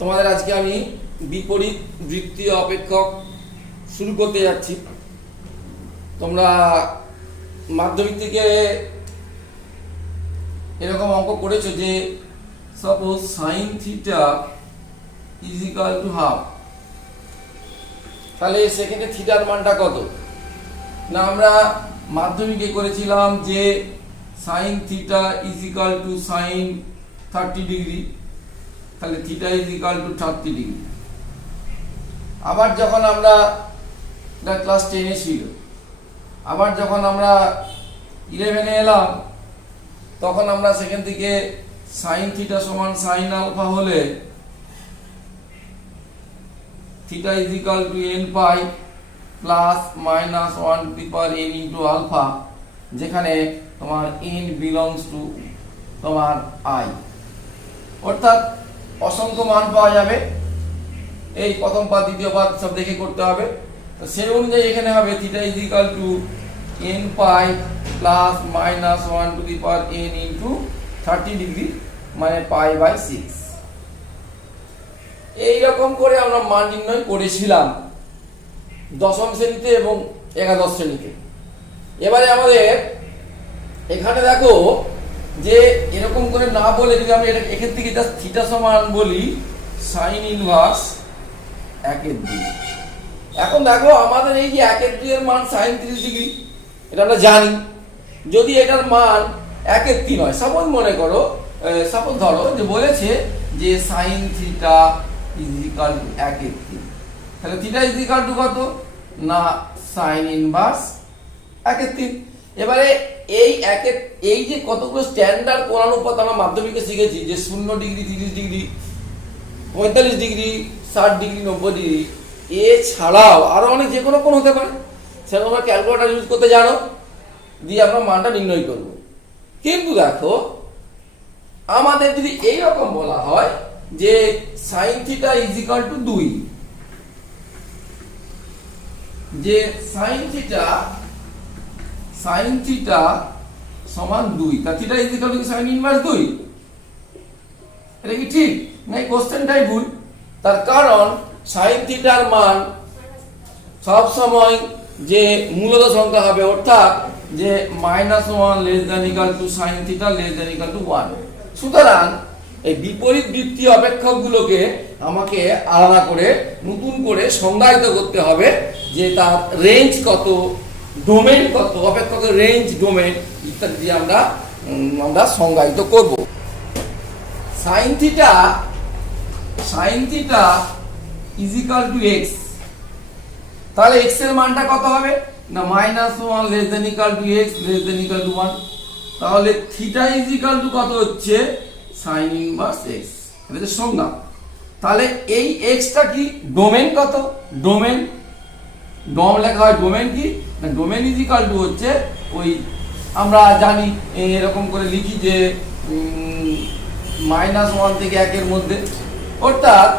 তোমাদের আজকে আমি বিপরীত বৃত্তীয় অপেক্ষক শুরু করতে যাচ্ছি। তোমরা মাধ্যমিক থেকে এরকম অঙ্ক করেছো যে suppose sign theta is equal to half, তাহলে সেখানে থিটার মানটা কত না আমরা মাধ্যমিকে করেছিলাম যে sine theta is equal to sine 30 degree, তাহলে theta is equal to 30 degree. আবার যখন আমরা ক্লাস 10-এ ছিল, আবার যখন আমরা 11-এ এলাম, তখন আমরা সেখান থেকে সাইন থিটা সমান সাইন আলফা হলে theta is equal to n pi plus minus 1 to the power n into alpha, যেখানে তোমার n বিলংস টু তোমার i, অর্থাৎ অসংখ্য মান পাওয়া যাবে। এই প্রথম পাদ দ্বিতীয় পাদ সব দেখে করতে হবে। তো সেই অনুযায়ী এখানে হবে theta is equal to n pi plus minus 1 to the power n into 30 degree মানে পাই বাই 6। এইরকম করে আমরা মান নির্ণয় করেছিলাম দশম শ্রেণীতে এবং একাদশ শ্রেণীতে। এবারে আমাদের এখানে দেখো যে এরকম করে না বলে যদি আমরা এখান থেকে জাস্ট থিটা সমান বলি সাইন ইনভার্স 1/2। এখন দেখো আমাদের এই যে 1/2 এর মান সাইন 30 ডিগ্রি, এটা আমরা জানি। যদি এটার মান 1/3 হয়, সাপোজ মনে করো, সাপোজ ধরো যে বলেছে যে sine theta is equal two 1/3, তাহলে থিটা ইজ ইকুয়াল টু কত না সাইন ইনভার্স 1/3। এবারে এই যে কতগুলো স্ট্যান্ডার্ড কোণানুপাত আমরা মাধ্যমিকে শিখেছি যে 0 degree, 30 degree, 45 degree, 60 degree, 90 degree, এছাড়াও আরো অনেক যে কোনো কোণ হতে পারে, সেটা আমরা ক্যালকুলেটর ইউজ করতে জানো, দিয়ে আমরা মানটা নির্ণয় করব। কিন্তু দেখো আমাদের যদি এইরকম বলা হয় যে sine theta is equal two 2, যে সাইন থিটা সমান 2, তা theta is equal to sine inverse 2, এটা কি ঠিক না? এই কোশ্চেনটাই ভুল। তার কারণ সাইন থিটার মান সব সময় যে মূলত সংখ্যা হবে, অর্থাৎ যে -1 less than equal to sine theta less than equal to 1। সুতরাং এই বিপরীত বৃত্তীয় অপেক্ষকগুলোকে আমাকে আলাদা করে নতুন করে সংজ্ঞায়িত করতে হবে যে তার রেঞ্জ কত, ডোমেইন কত, অপেক্ষকের রেঞ্জ, ডোমেইন ইত্যাদি দিয়ে আমরা সংজ্ঞায়িত করব। Sign theta is equal to x, তাহলে x এর মানটা কত হবে না -1 less than equal to x less than equal to 1, তাহলে থিটা ইজ ইকুয়াল টু কত হচ্ছে সাইন ইনভার্স x, এটা হচ্ছে সংজ্ঞা। তাহলে এই x টা কি, ডোমেইন কত, ডোমেইন লেখা হয় ডোমেইন কি না ডোমেইন ইজ ইকুয়াল টু হচ্ছে ওই আমরা জানি এরকম করে লিখি যে -1 থেকে 1 এর মধ্যে, অর্থাৎ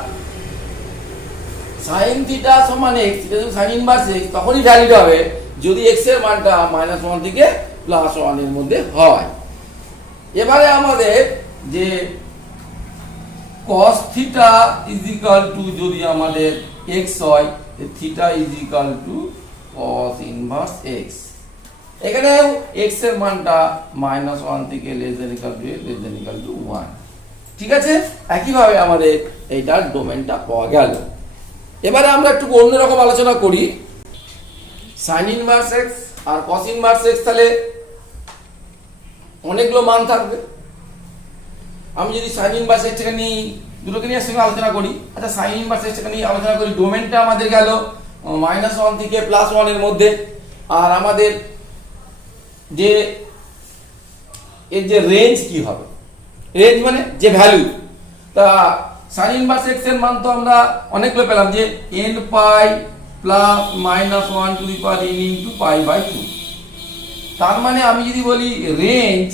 সাইন থিটা সমান x, এটা যদি সাইন ইনভার্স x তখনই ভ্যালিড হবে যদি x এর মানটা -1 থেকে +1 এর মধ্যে হয়। এবারে আমাদের যে cos theta is equal two যদি আমাদের x হয়, theta is equal two cos inverse x, এখানেও x এর মানটা -1 থেকে less than equal two less than equal to 1। ঠিক আছে, একইভাবে আমাদের এইটার ডোমেইনটা পাওয়া গেল। এবারে আমরা একটু অন্যরকম আলোচনা করি। সাইন ইনভার্স x আর cos ইনভার্স x, তাহলে অনেকগুলো মান থাকবে। আমি যদি সাইন ইনভার্স x টাকে নিই, দুটোকে নিয়ে একসঙ্গে আলোচনা করি। আচ্ছা, সাইন ইনভার্স x টাকে নিয়ে আলোচনা করি। ডোমেইনটা আমাদের গেল -1 থেকে +1 এর মধ্যে, আর আমাদের যে এর যে রেঞ্জ কি হবে, রেঞ্জ মানে যে ভ্যালু, তা সাইন ইনভার্স x এর মান তো আমরা অনেকগুলো পেলাম যে n pi plus -1 to the power n into pi by 2। তার মানে আমি যদি বলি রেঞ্জ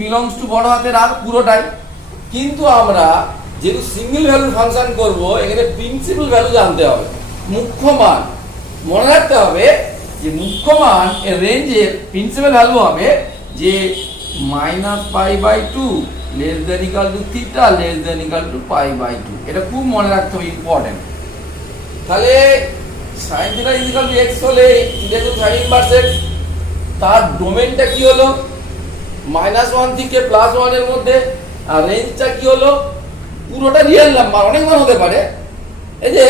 বিলংস টু বড় হাতের আর পুরোটাই, কিন্তু আমরা যেহেতু সিঙ্গেল ভ্যালু ফাংশন করব, এখানে প্রিন্সিপাল ভ্যালু জানতে হবে, মুখ্য মান মনে রাখতে হবে যে মুখ্য মান এর রেঞ্জের প্রিন্সিপাল ভ্যালু হবে যে -π/2 less than equal to theta less than equal to π/2। এটা খুব মনে রাখতে হবে, ইম্পর্টেন্ট। তাহলে sin theta is equal to x হলে যেহেতু sin ইনভার্স x, তার ডোমেনটা কি হলো -1 থেকে +1 এর মধ্যে, আর রেঞ্জটা কি হলো পুরোটা রিয়েল নাম্বার, অনেক মান হতে পারে। এই যে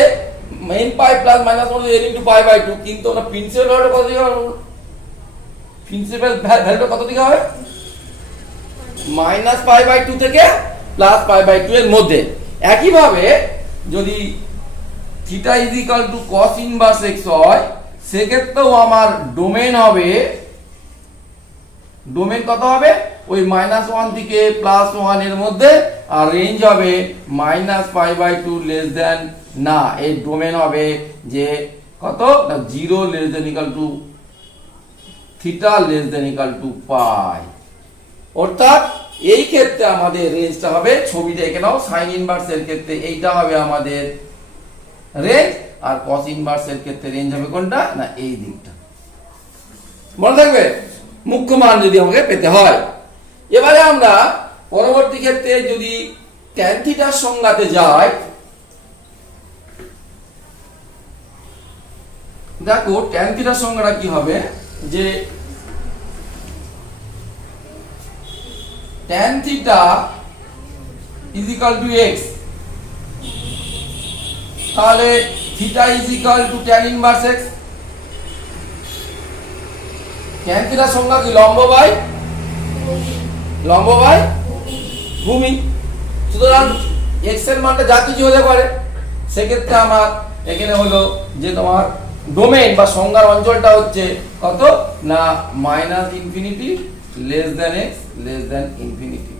মেইন পাই প্লাস -1 n ইনটু π/2, কিন্তু আমরা প্রিন্সিপাল ভ্যালুটা কত দিকে হবে? প্রিন্সিপাল ভ্যালুটা কত দিকে হবে? -π/2 থেকে +π/2 এর মধ্যে। একইভাবে যদি theta is equal two cos inverse x হয়, সেক্ষেত্রেও আমার ডোমেন হবে, ডোমেন কত হবে? ওই -1 থেকে +1 এর মধ্যে, আর রেঞ্জ হবে -π/2 লেস দেন, না এর ডোমেন হবে যে কত না 0 less than equal to theta less than equal to pi. অর্থাৎ এই ক্ষেত্রে আমাদের রেঞ্জটা হবে, ছবিটা এঁকে নাও, সাইন ইনভার্স এর ক্ষেত্রে এইটা হবে আমাদের রেঞ্জ, আর কস ইনভার্স এর ক্ষেত্রে রেঞ্জ হবে কোনটা না এই দিকটা। মনে থাকবে মুখ্য মান যদি আমাকে পেতে হয়। এবারে আমরা পরবর্তী ক্ষেত্রে যদি ট্যান থিটার সংজ্ঞাতে যাই, দেখো ট্যান থিটার সংজ্ঞাটা কি হবে, যে tan theta is equal to x, তাহলে theta is equal two tan inverse x। Tan থিটার সংজ্ঞা কি? লম্ব বাই ভূমি। সুতরাং x এর মানটা যা কিছু হতে পারে, সেক্ষেত্রে আমার এখানে হলো যে তোমার ডোমেন বা সংজ্ঞার অঞ্চলটা হচ্ছে কত না -infinity less than x less than infinity,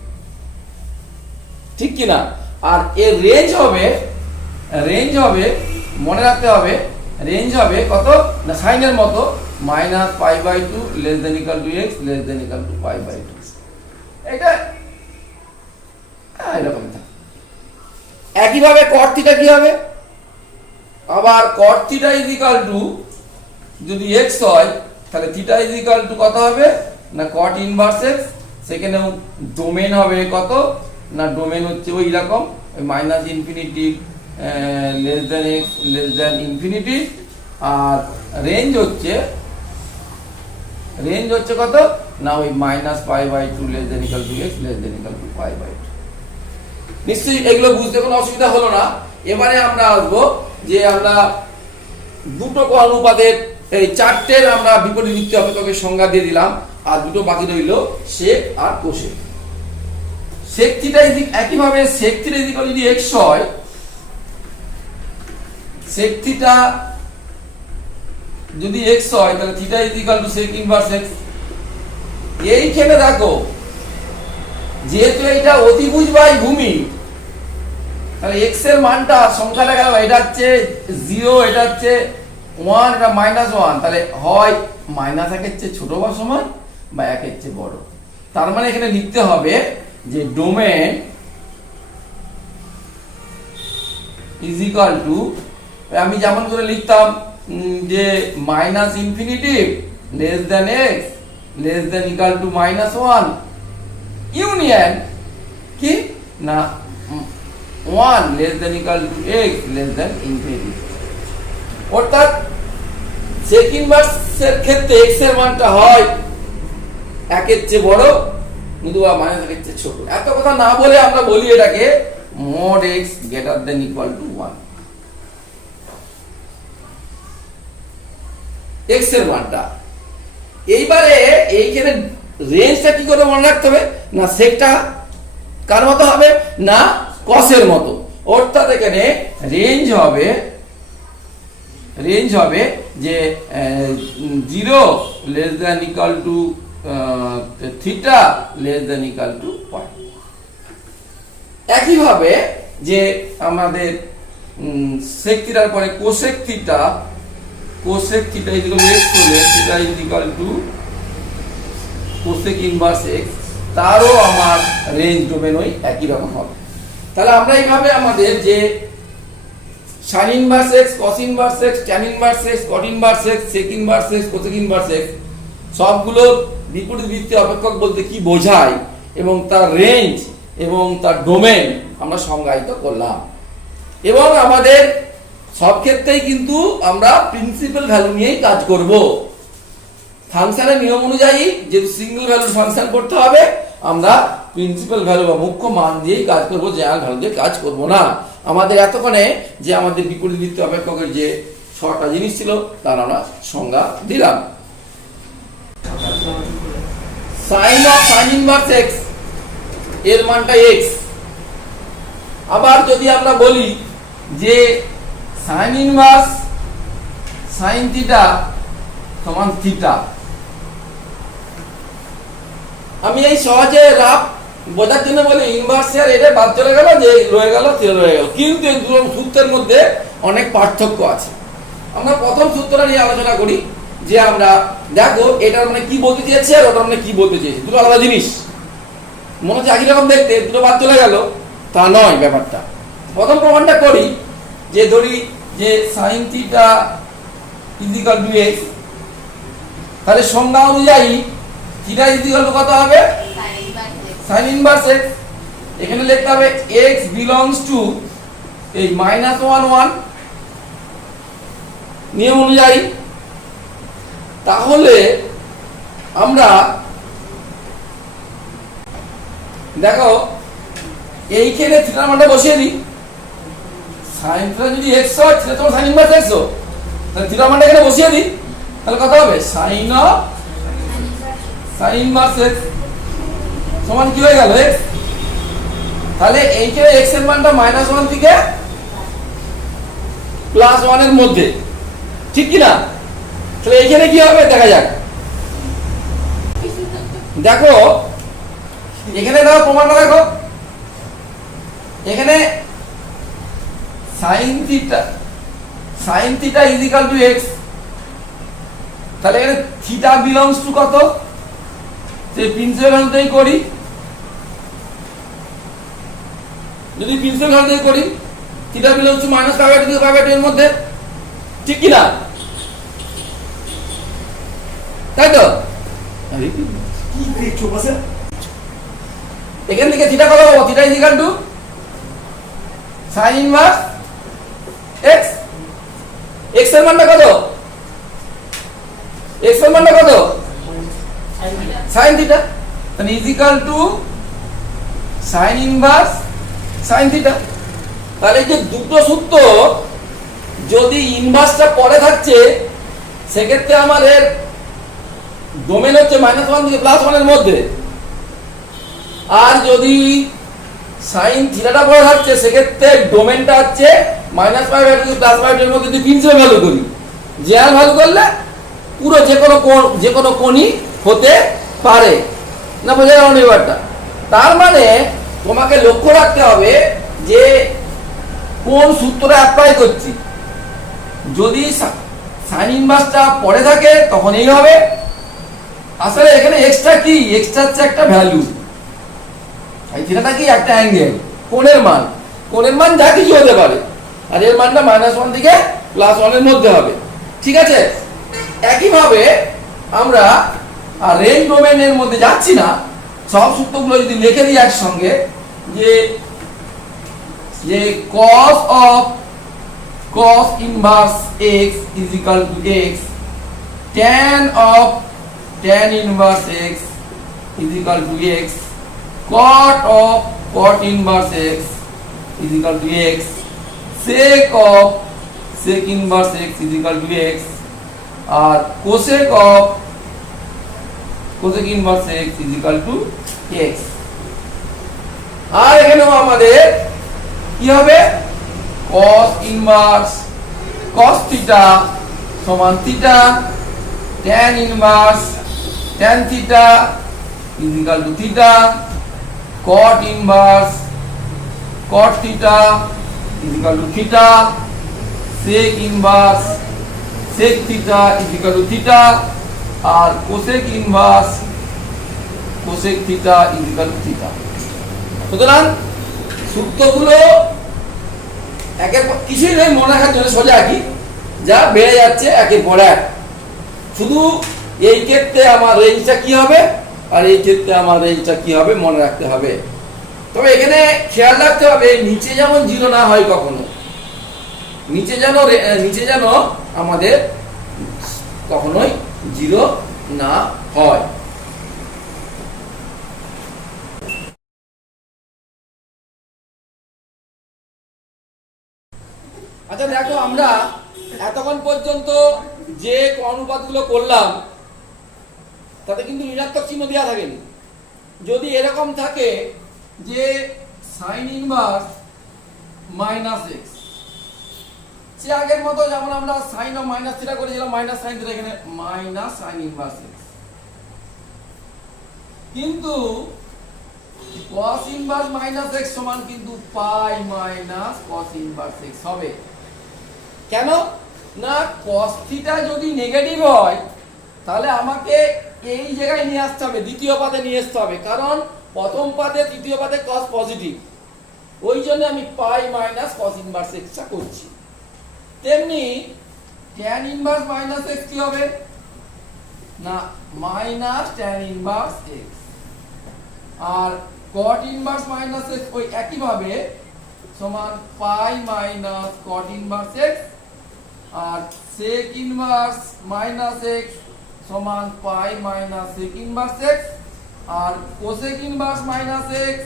ঠিক কি না? আর এর রেঞ্জ হবে মনে রাখতে হবে, রেঞ্জ হবে কত না সাইনের মতো -π/2 less than equal to x less than equal to π/2। এটা এরকম থাকে। একইভাবে cot থিটা কি হবে? আবার cot theta is equal two যদি x হয়, তাহলে থিটা ইজ ইকুয়াল টু কত হবে না cot ইনভার্স x। সেখানেও ডোমেন হবে কত না ডোমেন হচ্ছে ওই রকম -infinity less than x less than infinity, আর রেঞ্জ হচ্ছে কত না ওই -π/2 less than equal to x less than equal to π/2। নিশ্চয়ই এগুলো বুঝতে কোনো অসুবিধা হলো না। এবারে আমরা আসবো যে আমরা দুটো অনুপাতের এই চারটের আমরা বিপরীত যুক্তি অপেক্ষকের সংজ্ঞা দিয়ে দিলাম, আর দুটো বাকি রইল সেক আর কোসেক। সেক থিটা একইভাবে সেক থিটা ইকুয়াল যদি x হয়, সেক থিটা যদি x হয়, তাহলে theta equal to sec inverse x। এইখানে দেখো যেহেতু এটা অতিভুজ বাই ভূমি, তাহলে x এর মানটা সংখ্যাটা গেল, এটা হচ্ছে 0, এটা হচ্ছে 1, এটা -1, তাহলে হয় -1 এর চেয়ে ছোট বা সমান বা 1 এর চেয়ে বড়। তার মানে এখানে লিখতে হবে যে ডোমেন ইজ ইকুয়াল টু, আমি যেমন করে লিখতাম যে -infinity less than x less than equal to -1 union কি না 1 less than equal to x less than infinity. অর্থাৎ সেক ইনভার্সের ক্ষেত্রে x এর মানটা হয় 1 এর চেয়ে বড়, কিন্তু -1 এর চেয়ে ছোট। এত কথা না বলে আমরা বলি এটাকে mod x greater than equal to 1। x এর মানটা এইবারে এইখানে রেঞ্জটা কি করে মনে রাখতে হবে না সেকটা কার মতো হবে না কসের মতো। অর্থাৎ এখানে রেঞ্জ হবে যে 0 less than equal to theta less than equal to pi. একইভাবে যে আমাদের সেক থিটার পরে cosec theta is equal to cosec inverse x, তারও আমার রেঞ্জ ডোমেন ওই একই রকম হবে। তাহলে আমরা এইভাবে আমাদের যে sin inverse x, cos inverse x, tan inverse x, cot inverse x, sec inverse x, cosec inverse x সবগুলো বিপরীত বৃত্তীয় অপেক্ষক বলতে কি বোঝায় এবং তার রেঞ্জ এবং তার ডোমেন আমরা সংজ্ঞায়িত করলাম। এবং আমাদের সব ক্ষেত্রেই কিন্তু আমরা প্রিন্সিপাল ভ্যালু নিয়েই কাজ করব। ফাংশনের নিয়ম অনুযায়ী যেহেতু সিঙ্গেল ভ্যালুর ফাংশন করতে হবে, আমরা প্রিন্সিপাল ভ্যালু বা মুখ্য মান দিয়েই কাজ করব, জেনারেল ভ্যালু দিয়ে কাজ করব না। আমাদের এতক্ষণে যে আমাদের বিপরীত বৃত্ত অপেক্ষকের যে 6টা জিনিস ছিল তার আমরা সংজ্ঞা দিলাম। সাইন ইনভার্স এক্স এর মানটা এক্স। আবার যদি আমরা বলি যে সাইন ইনভার্স সাইন থিটা সমান থিটা, আমি এই সহজে রাফ বোঝার জন্য বলি ইনভার্স এর এটা বাদ চলে গেল, যে রয়ে গেল থিটা রয়ে গেল, কিন্তু এই দুটো সূত্রের মধ্যে অনেক পার্থক্য আছে। আমরা প্রথম সূত্রটা নিয়ে আলোচনা করি, যে আমরা দেখো এটার মানে কি বলতে চেয়েছে আর ওটার মানে কি বলতে চেয়েছে, দুটো আলাদা জিনিস। মনে হচ্ছে একই রকম দেখতে, দুটো বাদ চলে গেল, তা নয় ব্যাপারটা। প্রথম প্রমাণটা করি, যে ধরি যে sine theta equal to x, তাহলে সংজ্ঞা অনুযায়ী থিটা ইজিক্যাল টু কত হবে? Sine inverse x. এখানে লিখতে হবে এক্স বিলংস টু এই -1 নিয়ম অনুযায়ী। তাহলে আমরা দেখো এইখানে থিটার মানটা বসিয়ে দিই। সাইন থিটা যদি x হয় তাহলে তোমার সাইন ইনভার্স x, তাহলে থিটার মানটা এখানে বসিয়ে দিই, তাহলে কত হবে? সাইন ইনভার্স x সমান কি হয়ে গেল? x। তাহলে এইখানে x এর মানটা -1 থেকে +1 এর মধ্যে, ঠিক কি না? তাহলে এইখানে কি হবে দেখা যাক। দেখো এখানে দেখো প্রমাণটা দেখো, এখানে sine theta equal to x, তাহলে এখানে থিটা বিলংস টু কত? যে প্রিন্সিপাল ভ্যালুতেই করি, যদি প্রিন্সিপাল ভ্যালুতেই করি থিটা বিলংস টু -π/2 থেকে π/2 এর মধ্যে, ঠিক কি না? তাই তো? এখান থেকে থিটা কত পাবো? Theta equal to sine inverse x. X এর মানটা কত? এক্স এর মানটা কত? সাইন থিটা, তাহলে equal to sine inverse sine theta. তাহলে এই যে দুটো সূত্র যদি ইনভার্সটা পরে থাকছে, সেক্ষেত্রে আমাদের ডোমেন হচ্ছে -1 থেকে +1 এর মধ্যে, আর যদি সাইন থিটাটা পরে থাকছে সেক্ষেত্রে ডোমেনটা হচ্ছে -π/2 থেকে +π/2 এর মধ্যে। যদি প্রিন্সিপাল ভ্যালু করি, জেনারেল ভ্যালু করলে পুরো যে কোনো কোণই হতে পারে না, বোঝা গেল ব্যাপারটা? তার মানে তোমাকে লক্ষ্য রাখতে হবে যে কোন সূত্রটা অ্যাপ্লাই করছি। যদি সাইন ইনভার্সটা পরে থাকে তখন এই হবে। আসলে এখানে এক্সট্রা কি? এক্সট্রা হচ্ছে একটা ভ্যালু, এই থিটাটা কি? একটা অ্যাঙ্গেল, কোণের মান। কোণের মান যা কিছু হতে পারে, আর এর মানটা -1 থেকে +1 এর মধ্যে হবে, ঠিক আছে? একইভাবে আমরা রেঞ্জ ডোমেনের মধ্যে যাচ্ছি না, সব সূত্রগুলো যদি লিখে দিই একসঙ্গে, যে cos inverse x is equal to x, tan inverse x is equal to x, cot inverse x is equal to x, sec inverse x is equal to x, আর cosec inverse x is equal to x। আর এখানেও আমাদের কি হবে? cos inverse cos theta সমান theta, tan inverse tan theta is equal to theta, cot inverse cot theta is equal to theta, sec inverse sec theta is equal to theta, R cosec inverse cosec theta is equal to theta। সুতরাং সূত্রগুলো একের পর কিছুই নেই, মনে রাখার জন্য সোজা কি যা বেড়ে যাচ্ছে একের পর এক। শুধু এই ক্ষেত্রে আমার রেঞ্জটা কি হবে আর এই ক্ষেত্রে আমার রেঞ্জটা কি হবে মনে রাখতে হবে। তবে এখানে খেয়াল রাখতে হবে নিচে যেমন জিরো না হয় কখনো, নিচে যেন আমাদের কখনোই জিরো না হয়। আচ্ছা দেখো, আমরা এতক্ষণ পর্যন্ত যে অনুপাতগুলো করলাম তাতে কিন্তু ঋণাত্মক চিহ্ন দেওয়া থাকেনি। যদি এরকম থাকে যে সাইন ইনভার্স মাইনাস এক্স, সে আগের মতো যেমন আমরা সাইন অফ মাইনাস থিটা করেছিলাম, মাইনাস সাইন থিটা, এখানে মাইনাস সাইন ইনভার্স এক্স, কিন্তু cos ইনভার্স মাইনাস এক্স সমান কিন্তু পাই মাইনাস cos ইনভার্স এক্স হবে। কেন না, cos থিটা যদি নেগেটিভ হয় তাহলে আমাকে এই জায়গায় নিয়ে আসতে হবে, দ্বিতীয় পাদে নিয়ে আসতে হবে, কারণ প্রথম পাদে তৃতীয় পাদে cos পজিটিভ, ওই জন্য আমি পাই মাইনাস cos ইনভার্স এক্সটা করছি। তেমনি tan ইনভার্স মাইনাস এক্স কি হবে না, মাইনাস tan ইনভার্স এক্স, আর cot ইনভার্স মাইনাস এক্স ওই একই ভাবে সমান পাই মাইনাস cot ইনভার্স এক্স, আর sec ইনভার্স মাইনাস এক্স সমান পাই মাইনাস sec ইনভার্স এক্স, আর cosec inverse minus x,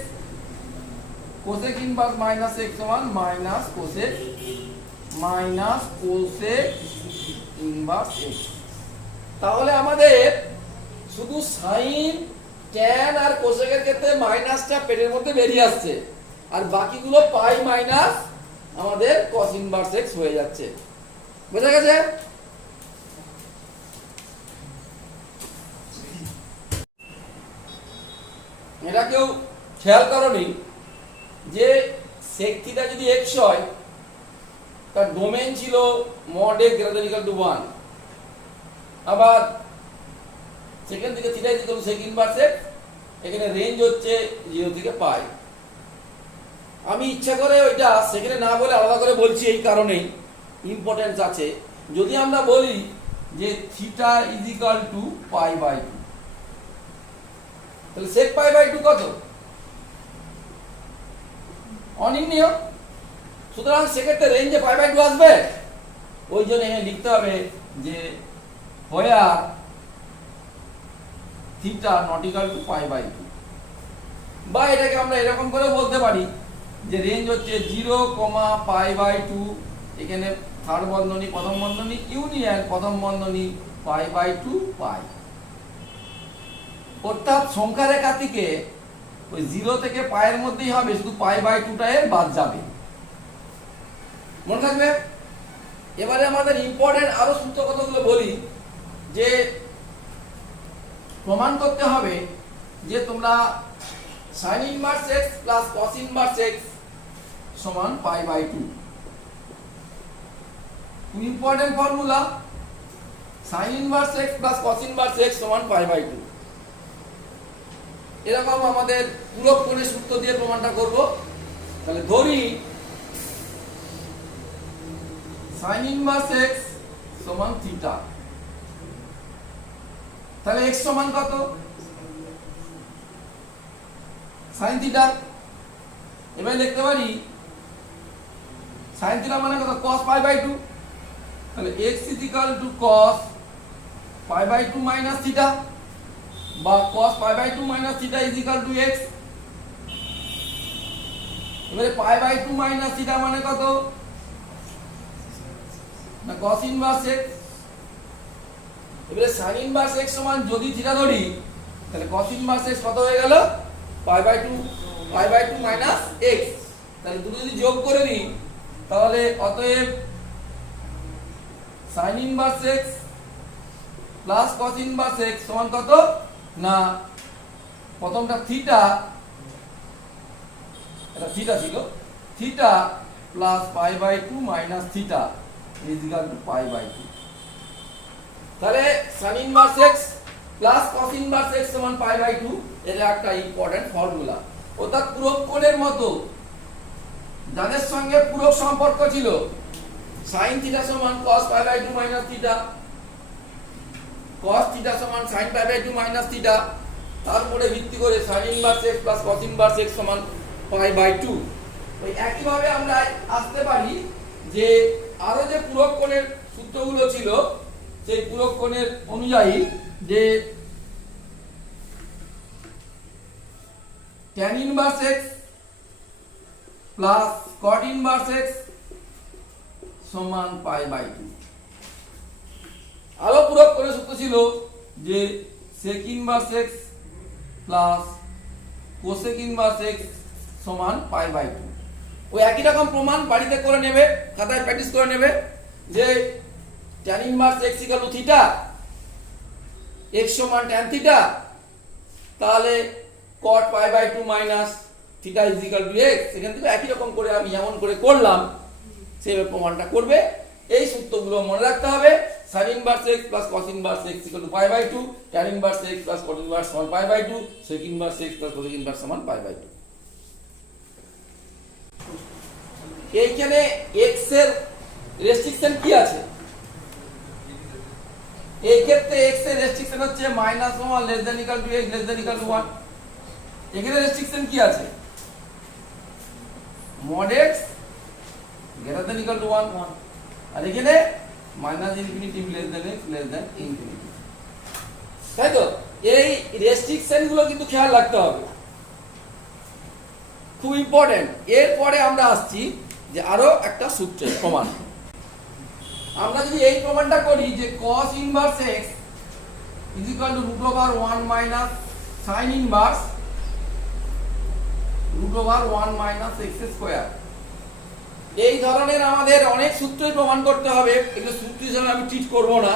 cosec inverse minus x সমান minus cosec inverse x. তাহলে আমাদের শুধু sign, tan আর কোসেকের ক্ষেত্রে মাইনাসটা পেটের মধ্যে বেরিয়ে আসছে, আর বাকিগুলো পাই মাইনাস আমাদের cos ইনভার্স এক্স হয়ে যাচ্ছে। বোঝা গেছে? এটা কেউ খেয়াল করনি যে sec থিটা যদি x হয় তার ডোমেন ছিল mod x greater equal to 1, আবার সেকেন্ড থেকে theta equal two sec inverse x, এখানে রেঞ্জ হচ্ছে 0 থেকে পাই। আমি ইচ্ছা করে ওইটা সেখানে না বলে আলাদা করে বলছি, এই কারণেই ইম্পর্টেন্স আছে। যদি আমরা বলি যে theta is equal to pi by 2, তাহলে sec পাই বাই 2 কত? অনির্ণীয়। সুতরাং সেক্ষেত্রে রেঞ্জে পাই বাই 2 আসবে, ওই জন্য এখানে লিখতে হবে যে where theta not equal to pi by 2, বা এটাকে আমরা এরকম করে বলতে পারি যে রেঞ্জ হচ্ছে 0, পাই বাই 2, এখানে থার্ড বন্ধনী প্রথম বন্ধনী ইউনিয়ন প্রথম বন্ধনী পাই বাই 2 পাই। অর্থাৎ সংখ্যা রেখা থেকে ওই 0 থেকে পায়ের মধ্যেই হবে, শুধু পাই বাই 2টা এর বাদ যাবে। মনে থাকবে? এবারে আমাদের ইম্পর্টেন্ট আরো সূত্র কতগুলো বলি, যে প্রমাণ করতে হবে যে তোমরা sin inverse x plus cos inverse x সমান pi by 2। Important formula sin inverse x plus cos inverse x সমান পাই বাই 2। এরকম আমাদের পূরক কোণের সূত্র দিয়ে প্রমাণটা করব। তাহলে ধরি sin ইনভার্স x সমান থিটা, তাহলে x সমান কত? sin theta. এবার লিখতে পারি sin থিটা মানে কত? cos পাই বাই 2, তাহলে x is equal to cos pi by 2 minus theta, বা cos pi by 2 minus theta is equal to x। এবারে পাই বাই 2 মাইনাস থিটা মানে কত না cos ইনভার্স x। এবারে sin ইনভার্স x সমান যদি থিটা ধরি তাহলে cos ইনভার্স x কত হয়ে গেল? Pi by 2 minus x। তাহলে দুটো যদি যোগ করে নিই তাহলে অতএব sin inverse x plus cos inverse x সমান কত না, প্রথমটা থিটা, এটা থিটা ছিল, theta plus pi by 2 minus theta is equal to pi by 2। তাহলে sin inverse x plus cos inverse x সমান পাই বাই 2, এটা একটা ইম্পর্টেন্ট ফর্মুলা। অর্থাৎ পূরক কোণের মতো যাদের সঙ্গে পূরক সম্পর্ক ছিল, sin থিটা সমান cos pi by 2 minus theta, cos theta সমান sin pi by 2 minus theta, তারপরে ভিত্তি করে sin inverse x plus cos inverse x সমান পাই বাই টু। ওই একইভাবে আমরা আসতে পারি যে আরো যে পূরক কোণের সূত্রগুলো ছিল সেই পূরক কোণের অনুযায়ী যে tan inverse x plus cot inverse x সমান পাই বাই টু। আরো পূরক কোণের সূত্র ছিল যে sec inverse x plus cosec inverse x সমান পাই বাই টু। ওই একই রকম প্রমাণ বাড়িতে করে নেবে, খাতায় প্র্যাকটিস করে নেবে যে tan inverse x equal to theta, x সমান tan থিটা, তাহলে cot pi by two minus theta is equal to x। এখান থেকে একই রকম করে আমি যেমন করে করলাম সেইভাবে প্রমাণটা করবে। এই সূত্রগুলো মনে রাখতে হবে। sin inverse x plus cos inverse x equal to pi by two, tan inverse x plus cot inverse সমান pi by two, sec inverse x plus cosec inverse সমান পাই বাই টু। এইখানে x এর restriction কি আছে? এই ক্ষেত্রে x এর restriction হচ্ছে -1 less than equal to x less than equal to 1। এখানে রেস্ট্রিকশন কি আছে? mod x greater than equal to 1, আর এখানে -infinity less than x less than infinity. তাই তো এই রেস্ট্রিকশন গুলো কিন্তু খেয়াল রাখতে হবে, খুব ইম্পর্টেন্ট। এরপরে আমরা আসছি যে আরো একটা সূত্রের প্রমাণ। আমরা যদি এই প্রমাণটা করি যে cos inverse x is equal to root over 1 minus sin inverse root over 1 minus x square, এই ধরনের আমাদের অনেক সূত্রই প্রমাণ করতে হবে। এগুলো সূত্র হিসেবে আমি ট্রিট করব না।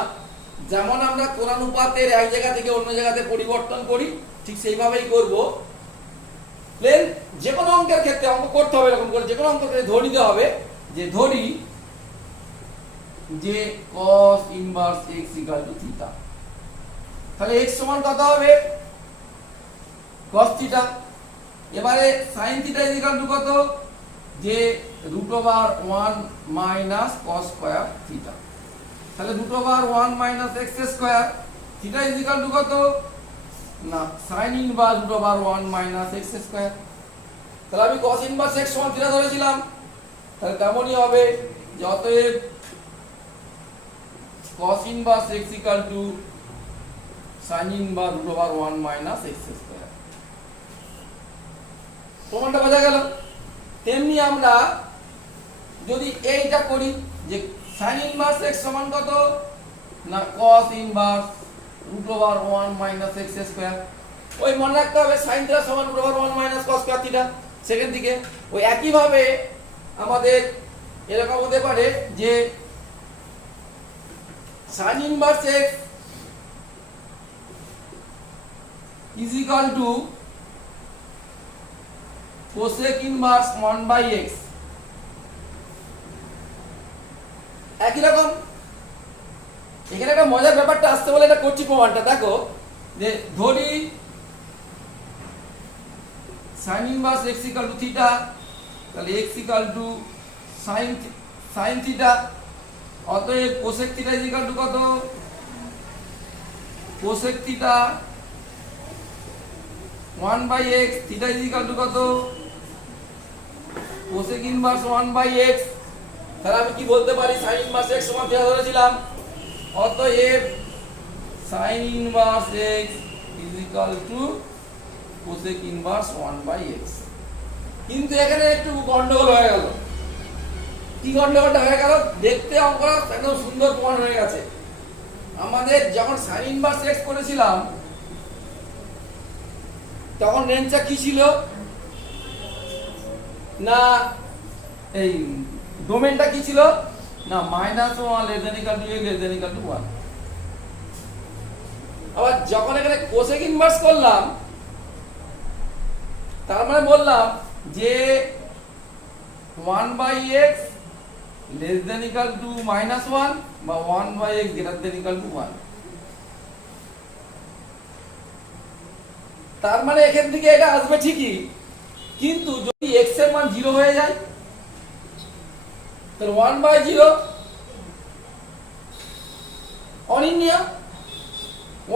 যেমন আমরা কোণানুপাতের এক জায়গা থেকে অন্য জায়গাতে পরিবর্তন করি ঠিক সেইভাবেই করব। প্লেন যে কোনো অঙ্কের ক্ষেত্রে অঙ্ক করতে হবে এরকম করে, যে কোনো অঙ্কের ক্ষেত্রে ধরে নিতে হবে যে ধরি যে cos inverse x equal to theta, তাহলে x সমান কত হবে? cos theta. এবারে sin থিটা ইকুয়াল টু কত? যে root over 1 minus cos square theta, তাহলে root over 1 minus x square theta equal to কত? না sin inverse root over 1 minus x square. তাহলে আমি cos ইনভার্স x সমান থিটা ধরেছিলাম, তাহলে তেমনই হবে যে অতএব cos inverse x equal to sin inverse root over 1 minus x square. প্রমাণটা বোঝা গেল? তেমনি আমরা যদি এইটা করি যে sin ইনভার্স x সমান কত? না cos inverse root over 1 minus x square. ওই মনে রাখতে হবে sin থিটা সমান root over 1 minus cos square theta. Second দিকে ওই একই ভাবে আমাদের এরকম হতে পারে যে sin inverse x is equal to cosec inverse 1 by x। একই রকম এখানে একটা মজার ব্যাপারটা আসতে বলে এটা করছি প্রমাণটা। দেখো যে ধরি sin inverse x equal to theta, তাহলে x equal to sin theta, অতএব cosec থিটা ইকুয়াল টু কত? cosec theta 1 by x, theta equal to কত? cosec inverse 1 by x। তাহলে আমি কি বলতে পারি? sin ইনভার্স x সমান থিটা ধরেছিলাম, অতএব sin inverse x is equal to cosec inverse 1 by x। কিন্তু এখানে একটু গন্ডগোল হয়ে গেল। কি গন্ডগোলটা হয়ে গেল? দেখতে অঙ্কটা একদম সুন্দর প্রমাণ হয়ে গেছে। আমাদের যখন sin ইনভার্স x করেছিলাম তখন রেঞ্জটা কি ছিল? না এই ডোমেনটা কি ছিল? না -1 less than equal to x less than equal to 1। আবার যখন এখানে cosec ইনভার্স করলাম তার মানে বললাম যে 1 by x less than equal to -1 বা 1 by x greater than equal to 1। তার মানে এখান থেকে এটা আসবে ঠিকই, কিন্তু যদি x এর মান 0 হয়ে যায় তাহলে 1 বাই 0 অনির্ণীয়,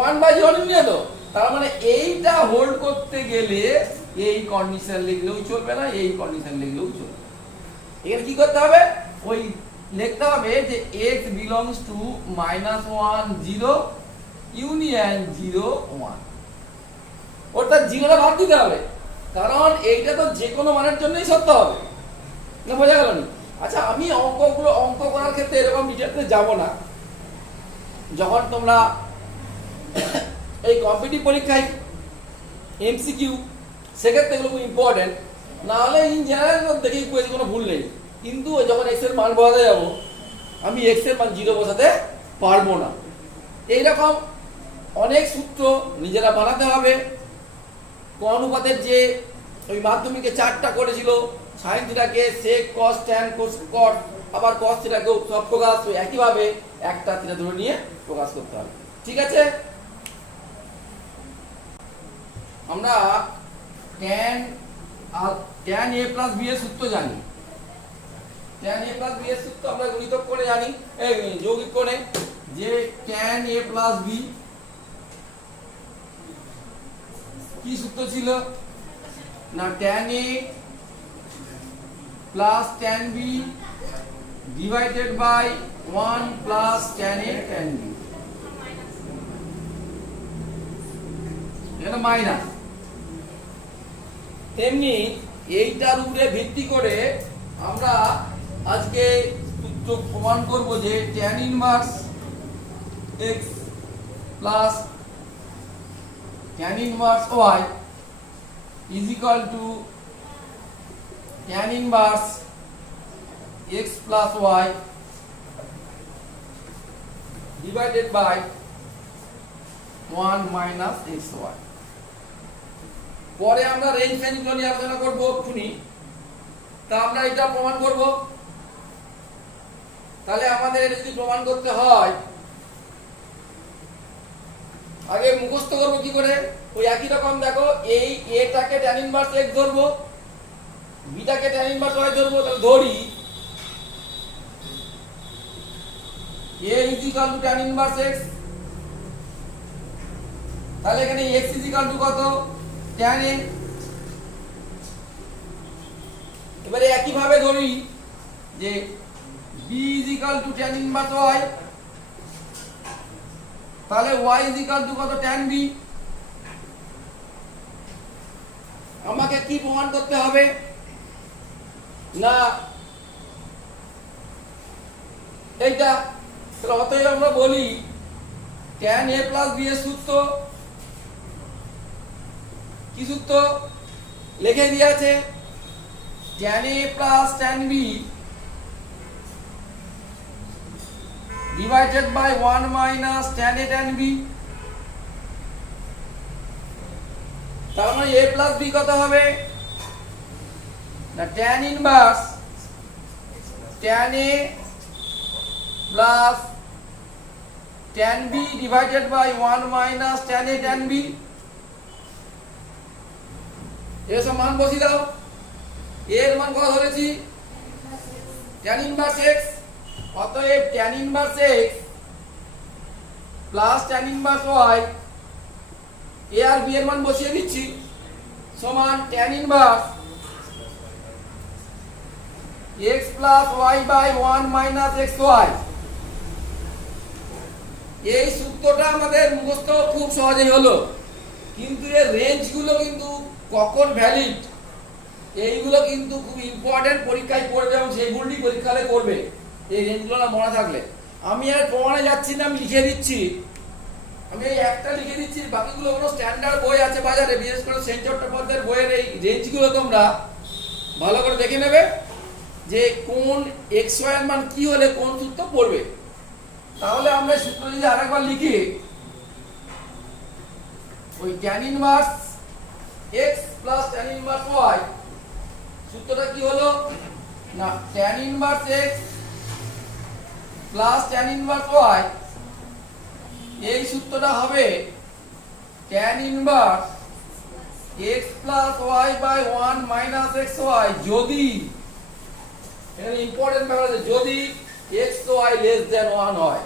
1 বাই 0 অনির্ণীয়। তো তার মানে এইটা হোল্ড করতে গেলে এই কন্ডিশন লিখলেও চলবে না, এই কন্ডিশন লিখলেও চলবে। এখানে কি করতে হবে, ওই লিখতে হবে যে x বিলংস টু -1 0 ইউনিয়ন 0 1, অর্থাৎ জিরোটা বাদ দিতে হবে, কারণ এইটা তো যে কোনো মানের জন্যই সত্য হবে না। বোঝা গেল না? আচ্ছা, আমি অঙ্ক করার ক্ষেত্রে এরকম ডিটেলসে যাব না। যখন তোমরা এই কম্পিটিটিভ পরীক্ষায় এমসিকিউ, সেক্ষেত্রে এগুলো খুব ইম্পর্টেন্ট। না হলে ইন জেনারেল দেখে কোনো ভুল নেই, কিন্তু যখন এক্স এর মান বসাতে যাবো, আমি এক্স এর মান 0 বসাতে পারবো না। এইরকম অনেক সূত্র নিজেরা বানাতে হবে। কোন অনুপাতের যে ওই মাধ্যমিকে 4টা করেছিল, সাইন থিটাকে সেক কস ট্যান কোস কট, আবার কস থিটাকেও সব প্রকাশ ওই একইভাবে একটা থিটা ধরে নিয়ে প্রকাশ করতে হবে। ঠিক আছে, আমরা tan a প্লাস b এর সূত্র জানি। tan a প্লাস b এর সূত্র আমরা গুণিতক করে জানি, যৌগিক করে, যে tan a প্লাস b কি সূত্র ছিল না, tan a plus tan b divided by 1 plus tan a tan b, এটা মাইনাস। তেমনি এইটার উপরে ভিত্তি করে আমরা আজকে সূত্র প্রমাণ করব যে tan inverse x plus tan inverse y is equal to tan inverse x plus y divided by 1 minus xy। পরে আমরা রেঞ্জ ফ্যানিগুলো নিয়ে আলোচনা করবো শুনি, তা আমরা এটা প্রমাণ করব। তাহলে আমাদের যদি প্রমাণ করতে হয়, আগে মুখস্থ করব কি করে, ওই একই রকম দেখো, এই এটাকে tan ইনভার্স x ধরবো, বিটাকে tan ইনভার্স y ধরবো। তাহলে ধরি a is equal to tan inverse x, তাহলে এখানে x is equal to কত, tan a। এবারে একই ভাবে ধরি যে b is equal to tan inverse y, তাহলে y is equal to কত, tan b। আমাকে কি প্রমাণ করতে হবে না এইটা, তাহলে অতএব আমরা বলি tan a প্লাস b এর সূত্র কি সূত্র লিখে দিয়ে আছে, tan a plus tan b divided by 1 minus tan a tan b। তার মানে a প্লাস b কত হবে না, tan inverse tan a plus tan b divided by 1 minus tan a tan b। এর মান বসিয়ে দাও, এর মান কত ধরেছি, tan ইনভার্স x, অতএব tan inverse x plus tan inverse y, a আর b এর মান বসিয়ে দিচ্ছি, সমান tan inverse x plus y by 1 minus xy। এই সূত্রটা আমাদের মুখস্থ খুব সহজেই হলো, কিন্তু এর রেঞ্জগুলো কিন্তু কখন ভ্যালিড এইগুলো কিন্তু খুব ইম্পর্টেন্ট, পরীক্ষায় পড়বে এবং সেইগুলি পরীক্ষায় করবে এই রেঞ্জগুলো না মনে থাকলে। আমি আর প্রমাণে যাচ্ছি না, আমি লিখে দিচ্ছি, আমি এই একটা লিখে দিচ্ছি, বাকিগুলো কোনো স্ট্যান্ডার্ড বই আছে বাজারে, বিশেষ করে সেন্ট চট্টোপাধ্যায়ের বইয়ের এই রেঞ্জগুলো তোমরা ভালো করে দেখে নেবে যে কোন এক্স ওয়াই এর মান কি হলে কোন সূত্র পড়বে। তাহলে আমরা সূত্র যদি আরেকবার লিখি, ওই tan inverse x plus tan inverse y, সূত্রটা কি হলো না, tan inverse x plus tan inverse y, এই সূত্রটা হবে tan inverse x plus y by 1 minus xy, যদি, এখানে ইম্পর্টেন্ট ব্যাপার আছে, যদি x ও y লেস দ্যান 1 হয়।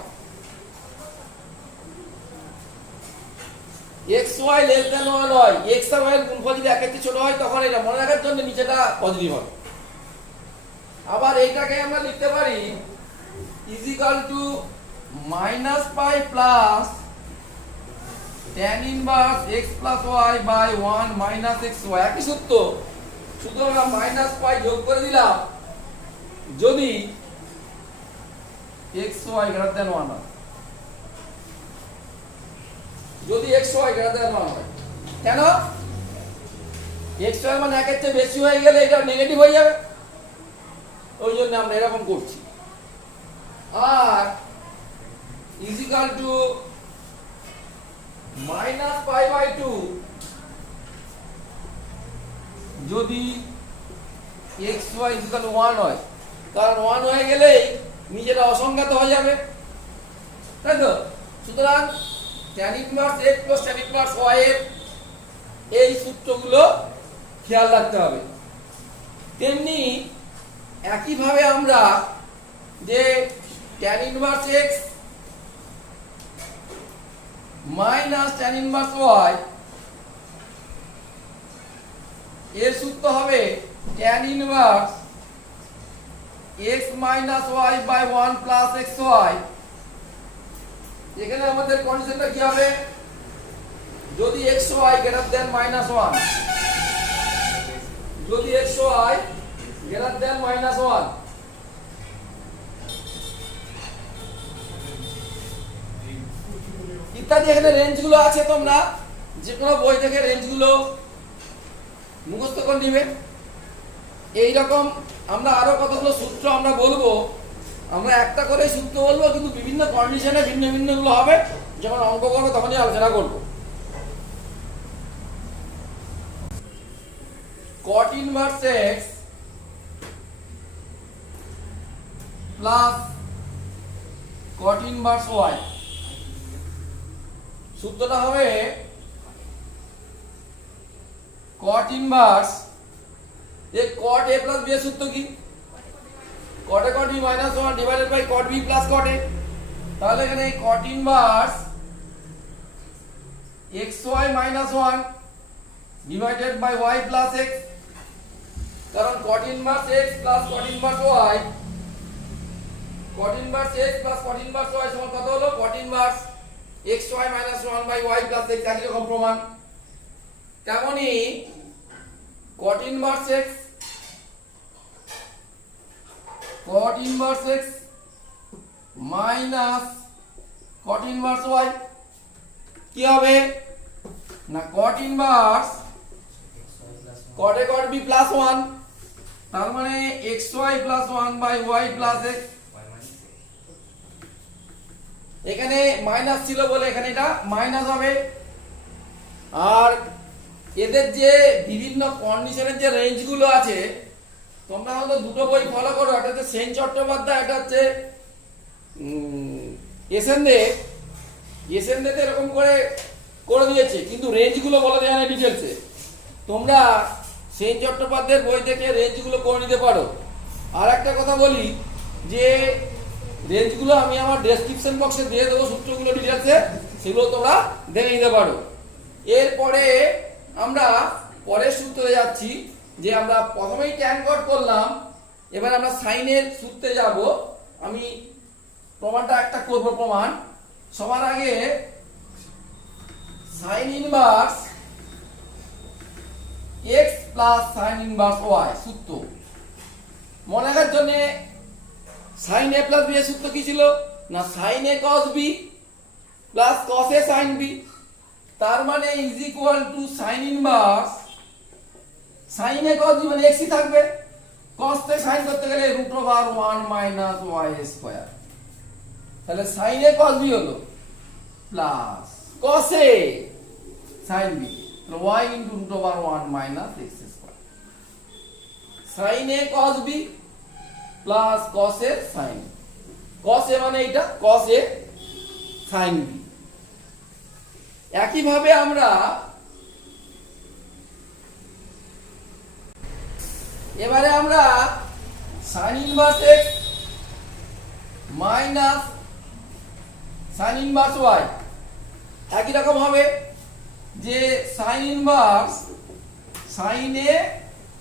এক্স ওয়াই লেস দ্যান 1 হয়, এক্স আর ওয়াই এর গুণফল যদি একের চেয়ে ছোট হয় তখন এটা মনে রাখার জন্য নিচেটা পজিটিভ হবে। আবার এইটাকে আমরা লিখতে পারি is equal to minus pi plus tan inverse x plus y by 1 minus x y, একই সূত্র, শুধু আমরা মাইনাস পাই যোগ করে দিলাম যদি x y গ্রেটার দ্যান 1 হয়, যদি x y গ্রেটার দ্যান 1 হয়। কেন? x y মানে একের চেয়ে বেশি হয়ে গেলে এটা নেগেটিভ হয়ে যাবে, ওই জন্য আমরা এরকম করছি। আর is equal to minus pi by 2 যদি x y is equal to 1 হয়, কারণ 1 হয়ে গেলেই নিজেরা অসংজ্ঞাত হয়ে যাবে, তাই তো? সুতরাং tan inverse x plus tan inverse y এর এই সূত্রগুলো খেয়াল রাখতে হবে। তেমনি একইভাবে আমরা যে tan inverse x minus tan inverse y এর সূত্র হবে tan inverse x minus y by 1 plus xy। এখানে আমাদের কন্ডিশনটা কি হবে? যদি xy গ্রেটার দ্যান মাইনাস 1, যদি xy গ্রেটার দ্যান মাইনাস 1, ইত্যাদি এখানে রেঞ্জগুলো আছে, তোমরা যে কোনো বই থেকে রেঞ্জগুলো মুখস্থ করে নিবে। এই রকম আমরা আরো কতগুলো সূত্র আমরা বলবো, আমরা একটা করে সূত্র বলবো, কিন্তু বিভিন্ন কন্ডিশনে ভিন্ন ভিন্ন গুলো হবে, যখন অঙ্ক করবো তখনই আলোচনা করব। cot inverse x plus cot inverse y, সূত্রটা হবে cot ইনভার্স এই cot a প্লাস b এর সূত্র কি? cot a cot b minus 1 divided by cot b plus cot a। তাহলে এখানে cot inverse xy minus 1 divided by y plus x, কারণ cot inverse x plus cot inverse y, cot inverse x plus cot inverse y সমান কত হলো? cot inverse xy minus 1 by y plus x, একই রকম প্রমাণ। তেমনি cot inverse x, cot inverse x minus cot inverse y কি হবে না? cot inverse cot a cot b plus 1, তার মানে xy প্লাস 1 বাই y প্লাস x। এখানে মাইনাস ছিল বলে এখানে এটা মাইনাস হবে। আর এদের যে বিভিন্ন কন্ডিশনের যে রেঞ্জগুলো আছে, তোমরা হয়তো দুটো বই ফলো করো, একটা হচ্ছে সেন চট্টোপাধ্যায়, একটা হচ্ছে এসএনদেতে এরকম করে করে দিয়েছে, কিন্তু রেঞ্জগুলো বলে দেওয়া নেই ডিটেলসে। তোমরা সেন চট্টোপাধ্যায়ের বই থেকে রেঞ্জগুলো করে নিতে পারো। আর একটা কথা বলি যে রেঞ্জগুলো আমি আমার ডেসক্রিপশন বক্সে দিয়ে দেবো, সূত্রগুলো ডিটেলসে, সেগুলো তোমরা দেখে নিতে পারো। এরপরে আমরা পরের সূত্রে যাচ্ছি, যে আমরা প্রথমেই tan cot করলাম, এবার আমরা সাইনের সূত্রে যাব। আমি প্রমাণটা একটা করব প্রমাণ। সবার আগে sign inverse x plus sign inverse y সূত্র মনে রাখার জন্য, সাইন a প্লাস b এর সূত্র কি ছিল না? Sine a cos b plus cos a sine b, তার মানে is equal to sine inverse sine a cos b মানে x ই থাকবে, cos থেকে সাইন করতে গেলে √1 মাইনাস y স্কয়ার। তাহলে সাইন a cos b হলো plus cos a sine b, y into √1 minus x square. Sine a cos b plus cos a sin, cos a মানে এটা, cos a sin b। একইভাবে আমরা এবারে আমরা sin inverse x minus sin inverse y একই রকম হবে, যে সাইন ইনভার্স সাইন এ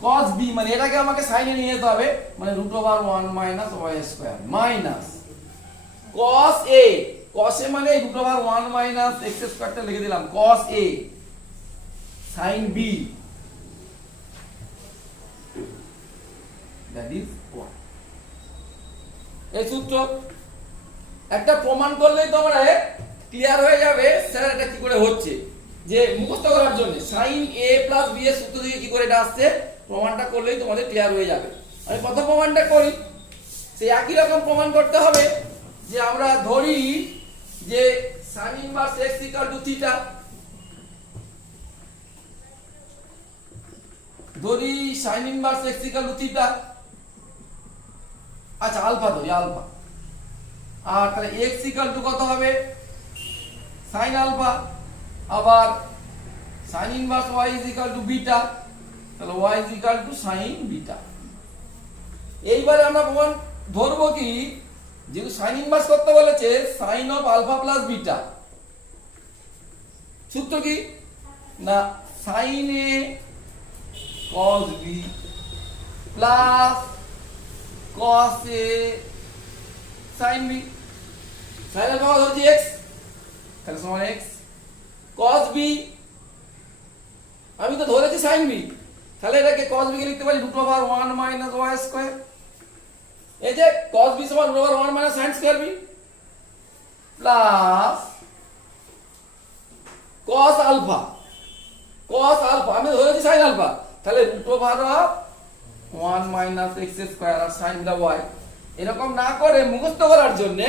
cos b, মানে এটাকে আমাকে সাইনে নিয়ে যেতে হবে, মানে √1 minus y square minus cos a, cos a মানে √1 মাইনাস x স্কয়ারটা লিখে দিলাম, cos a sin b, that is 1। এই সূত্র একটা প্রমাণ করলেই তোমরা ক্লিয়ার হয়ে যাবে স্যার এটা কি করে হচ্ছে। যে মুখস্থ করার জন্য sin a প্লাস b এর সূত্র থেকে কি করে এটা আসছে প্রমাণটা করলেই তোমাদের ক্লিয়ার হয়ে যাবে। আমি প্রথম প্রমাণটা করি, সেই একই রকম প্রমাণ করতে হবে যে আমরা ধরি যে sin ইনভার্স x θ, ধরি sin ইনভার্স x θ, আচ্ছা আলফা ধরি আলফা, আর তাহলে x কত হবে sin আলফা, আবার sin ইনভার্স y বিটা, তাহলে y sin বিটা। এইবারে আমরা প্রমাণ ধরবো কি, যেহেতু sin ইনভার্স করতে বলেছে sin of alpha plus beta, সূত্র কি না sin a cos b plus cos a sin b, sin alpha হচ্ছে x, তাহলে সমান x, cos b আমি তো ধরেছি sin b, তাহলে এটাকে cos b কে লিখতে পারি √1 মাইনাস y স্কয়ার, এই যে cos b সমান √1 minus sin square b plus cos alpha, cos alpha আমি ধরেছি sin আলফা, তাহলে √1 মাইনাস x স্কয়ার আর sin বিটা y। এরকম না করে মুখস্থ করার জন্য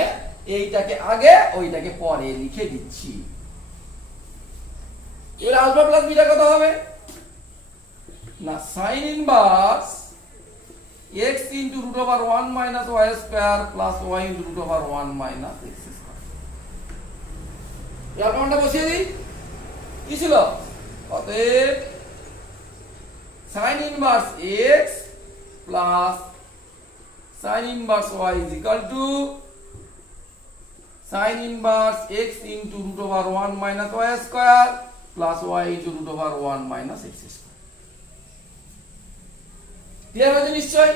এইটাকে আগে ওইটাকে পরে লিখে দিচ্ছি। এবার আলফা প্লাস বিটা কত হবে না sin inverse x into √1 minus y square plus y into √1 minus x square. এই প্রমাণটা বসিয়ে দিই, কি ছিল অতএব sin inverse x plus sin inverse y is equal to sin inverse x into √1 minus y square plus y into √1 minus x square. Clear হয়েছে নিশ্চয়?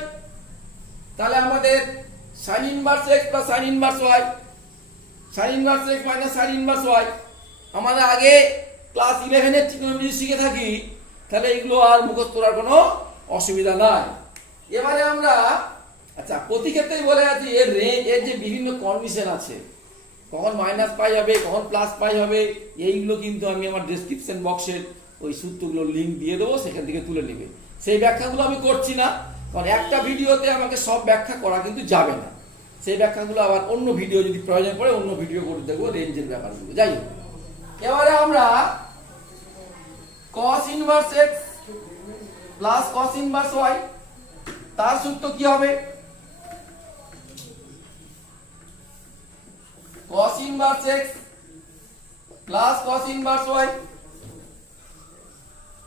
তাহলে আমাদের sin inverse x plus sin inverse y, sin inverse x minus sin inverse y আমাদের আগে class 11 এর trigonometry শিখে থাকি, তাহলে এগুলো আর মুখস্থ করার কোনো অসুবিধা নাই। এবারে আমরা আচ্ছা প্রতি ক্ষেত্রেই বলে আছি এর রেঞ্জ, এর যে বিভিন্ন কন্ডিশন আছে, কখন মাইনাস পাই হবে কখন প্লাস পাই হবে, এইগুলো কিন্তু আমি আমার ডেসক্রিপশন বক্সে ওই সূত্রগুলোর লিংক দিয়ে দেবো, সেখান থেকে তুলে নেবে। সেই ব্যাখ্যাগুলো আমি করছি না, কারণ একটা ভিডিওতে আমাকে সব ব্যাখ্যা করা কিন্তু যাবে না, সেই ব্যাখ্যাগুলো আবার অন্য ভিডিও যদি প্রয়োজন পড়ে অন্য ভিডিও করে দেখবো রেঞ্জের ব্যাপারগুলো। যাই হোক, এবারে আমরা cos inverse x plus cos inverse y, তার সূত্র কি হবে cos inverse x plus cos inverse y,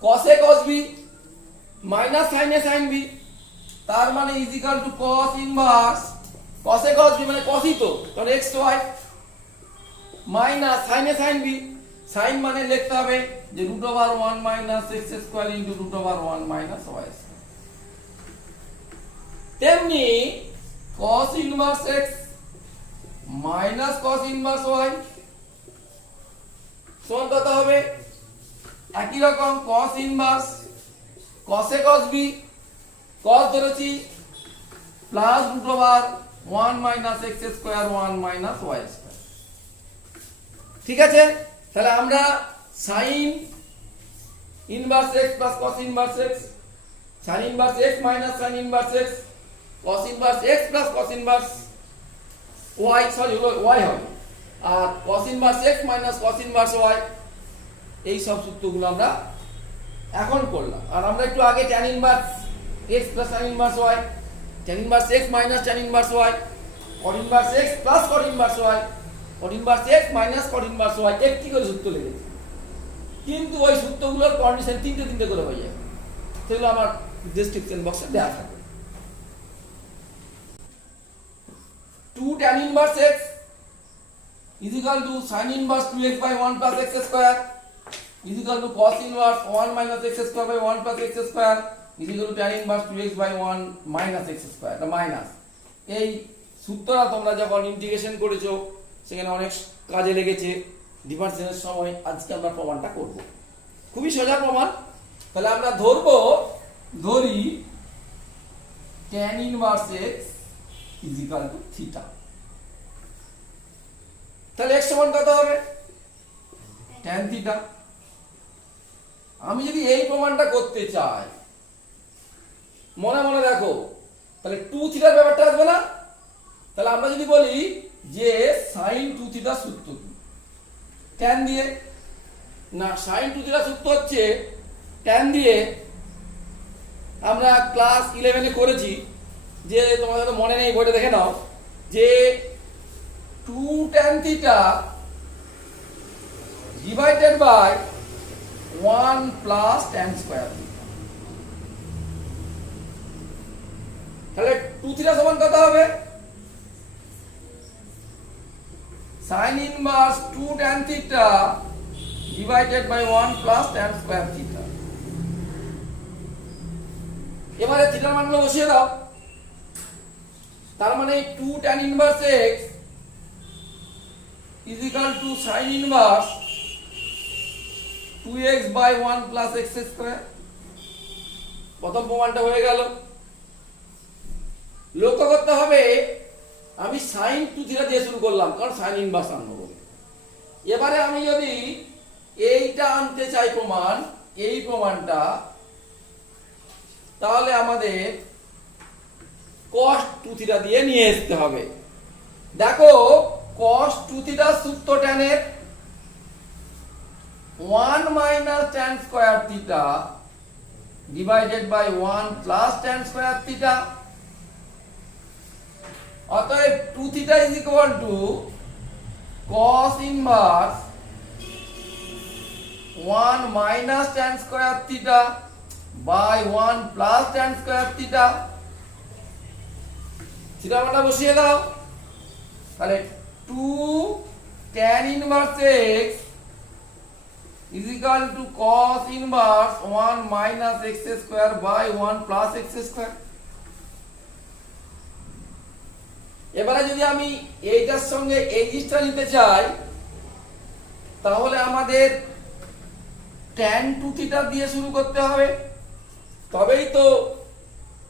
cos a cos b minus sin a sin b, তার মানে is equal two cos inverse cos a cos b মানে cos ই তো, কারণ x তো y, minus sin a sin b, sin মানে লিখতে হবে যে √1 minus x square into √1 minus y square. তেমনি cos inverse x minus cos inverse y সমান কত হবে, একই রকম cos inverse cos a cos b, cos ধরেছি plus √1 minus x square 1 minus y square. ঠিক আছে, তাহলে আমরা sin inverse x plus cos inverse x, sin inverse x minus sin inverse x, cos inverse x plus cos inverse y, sorry y হবে, আর cos inverse x minus cos inverse y, এই সব সূত্রগুলো আমরা এখন করলাম। আর আমরা একটু আগে tan inverse x plus tan inverse y, tan inverse x minus tan inverse y, cot inverse x plus cot inverse y, cot inverse x minus cot inverse y, একটি করে সূত্র লিখেছি, কিন্তু ওই সূত্রগুলোর কন্ডিশন তিনটে করে হয়ে যাবে, সেগুলো আমার ডেসক্রিপশন বক্সে দেওয়া থাকবে। 2 tan inverse x is equal to sin inverse 2x by 1 plus x square is equal to cos inverse 1 minus x square by 1 plus x square is equal to tan inverse 2x by 1 minus x square, এটা minus. এই সূত্রটা তোমরা যখন integration করেছো সেখানে অনেক কাজে লেগেছে ডিফারেন্সিয়েশনের সময়। আজকে আমরা প্রমাণটা করব, খুবই সোজা প্রমাণ। তাহলে আমরা ধরি tan inverse x is equal to theta। তাহলে x সমান কত হবে? tan theta। আমি যদি এই প্রমাণটা করতে চাই, মনে মনে দেখো, তাহলে 2 থিটার ব্যাপারটা আসবে না? তাহলে আমরা যদি বলি যে sin 2 থিটা সূত্র কি, tan দিয়ে না, sin 2 থিটা সূত্র হচ্ছে tan দিয়ে। আমরা ক্লাস 11 এ করেছি, যে তোমাদের তো মনে নেই, বইটা দেখে নাও, যে 2 tan theta divided by 1 plus tan square theta। তাহলে 2 theta সমান কত হবে? sin inverse 2 tan theta divided by 1 plus tan square theta। এবারে থিটার মানগুলো বসিয়ে দাও। তার মানে 2 tan inverse x is equal to sin inverse 2x by 1 plus x square। প্রথম প্রমাণটা হয়ে গেল। লক্ষ্য করতে হবে আমি sin 2 থিটা দিয়ে শুরু করলাম, কারণ sin ইনভার্স আনবো বলে। এবারে আমি যদি এইটা আনতে চাই প্রমাণ, এই প্রমাণটা, তাহলে আমাদের cos 2 থিটা দিয়ে নিয়ে আসতে হবে। দেখো cos 2 থিটা সূত্র tan এর 1 minus tan square theta divided by 1 plus tan square theta। অতএব 2 theta is equal to cos inverse 1 minus tan square theta by 1 plus tan square theta। Theta মানটা বসিয়ে দাও। তাহলে 2 tan inverse x is equal to cos inverse 1 minus x square by 1 plus x square। এবারে যদি আমি এইটার সঙ্গে এই জিনিসটা নিতে চাই, তাহলে আমাদের tan 2 থিটা দিয়ে শুরু করতে হবে, তবেই তো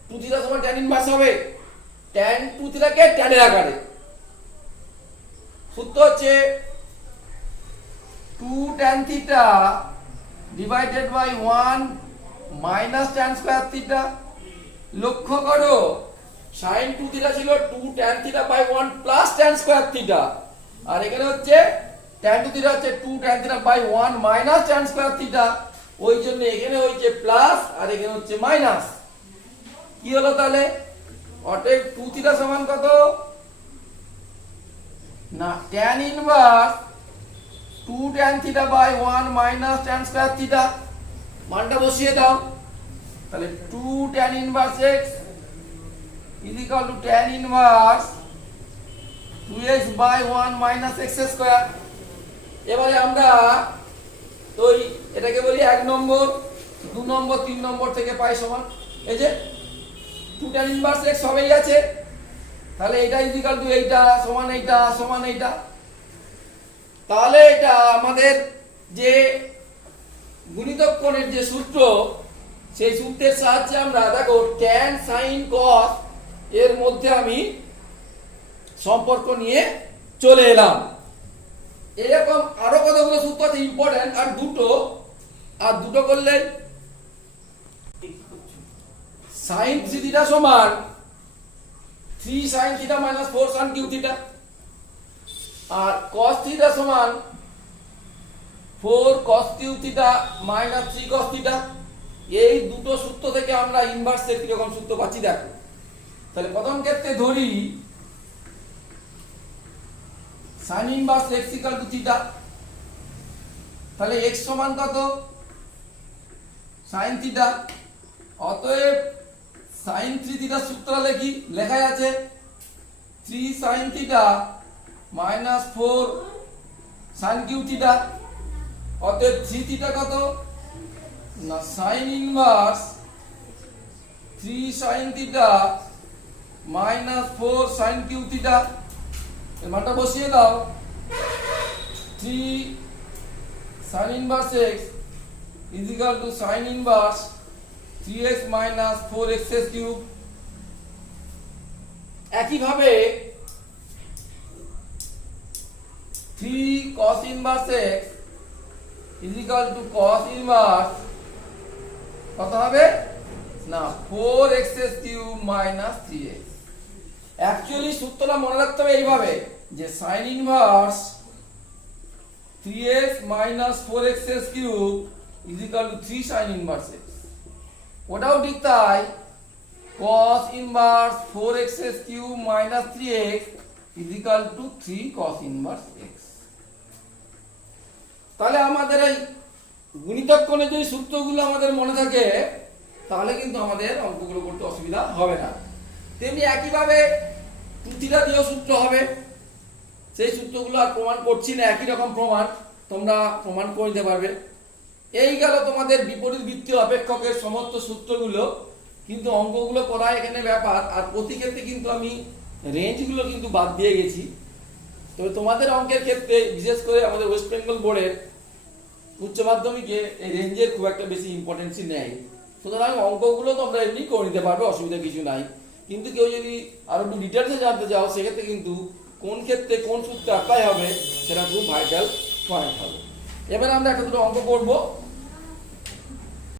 2 থিটা সমান tan ইনভার্স হবে। tan 2 থিটাকে tan এর আকারে, সূত্র হচ্ছে 2 tan theta divided by 1 minus tan square theta। লক্ষ্য করো sin 2 theta ছিল 2 tan theta by 1 plus tan square theta, আর এখানে হচ্ছে tan 2 theta হচ্ছে 2 tan theta by 1 minus tan square theta। ওই জন্য এখানে হচ্ছে প্লাস আর এখানে হচ্ছে মাইনাস। কি হলো তাহলে? অতএব 2 theta সমান কত? না, tan inverse 2 tan theta by 1 minus tan square theta। মানটা বসিয়ে দাও। তাহলে 2 tan inverse x is equal to tan inverse 2x by 1 minus x square। এবারে আমরা তো এটাকে বলি 1 নম্বর, 2 নম্বর, 3 নম্বর থেকে পাই সমান। এই যে 2 tan inverse x সবই আছে, তাহলে এটা is equal to এইটা সমান এইটা সমান এইটা। তাহলে এটা আমাদের যে গুণিতক কোণের যে সূত্র, সেই সূত্রের সাহায্যে আমরা দেখো tan sin cos এর মধ্যে আমি সম্পর্ক নিয়ে চলে এলাম। এরকম আরো কতগুলো সূত্র আছে ইম্পর্টেন্ট, আর দুটো করলে sin 3 থিটা সমান 3 sin theta minus 4 sin cube theta, আর cos থিটা সমান 4 cos cube theta minus 3 cos theta. এই দুটো সূত্র থেকে আমরা ইনভার্সের কি রকম সূত্র পাচ্ছি দেখো। তাহলে প্রথম ক্ষেত্রে ধরি sin inverse x equal to theta. তাহলে x সমান কত? sin theta. অতএব sin 3 থিটা সূত্র লিখি, লেখা আছে 3 sin theta minus 4 sin cube theta. অতএব 3 থিটা কত না sin inverse 3 sin theta minus 4 sin cube theta, এর মানটা বসিয়ে দাও। 3 sin inverse x is equal to sin inverse 3x minus 4x cube. একইভাবে 3 cos inverse x is equal to cos inverse কত হবে না 4x cube minus 3x। Actually সূত্রটা মনে রাখতে হবে এইভাবে যে sin inverse 3x minus 4x cube is equal to 3 sin inverse x। ওটাও ঠিক তাই, cos inverse 4x cube minus 3x is equal to 3 cos inverse x। তাহলে আমাদের এই গুণিতক কোণের যদি সূত্রগুলো আমাদের মনে থাকে তাহলে কিন্তু আমাদের অঙ্কগুলো করতে অসুবিধা হবে না। তেমনি একইভাবে 2 থিটা দিয়েও সূত্র হবে, সেই সূত্রগুলো আর প্রমাণ করছি না, একই রকম প্রমাণ তোমরা প্রমাণ করে দিতে পারবে। এই গেল তোমাদের বিপরীত বৃত্তীয় অপেক্ষকের সমস্ত সূত্রগুলো, কিন্তু অঙ্কগুলো করা এখানে ব্যাপার। আর প্রতি ক্ষেত্রে কিন্তু আমি রেঞ্জগুলো কিন্তু বাদ দিয়ে গেছি। তবে তোমাদের অঙ্কের ক্ষেত্রে বিশেষ করে আমাদের ওয়েস্ট বেঙ্গল বোর্ডের উচ্চ মাধ্যমিকে এই রেঞ্জের খুব একটা বেশি ইম্পর্টেন্সই নেই, সুতরাং অঙ্কগুলো তোমরা এমনি করে নিতে পারবে, অসুবিধা কিছু নাই। কিন্তু কেউ যদি আরো একটু ডিটেলসে জানতে চাও সেক্ষেত্রে কিন্তু কোন ক্ষেত্রে কোন সূত্র অ্যাপ্লাই হবে সেটা খুব ভাইটাল পয়েন্ট হবে। এবার আমরা একটা দুটো অঙ্ক করবো।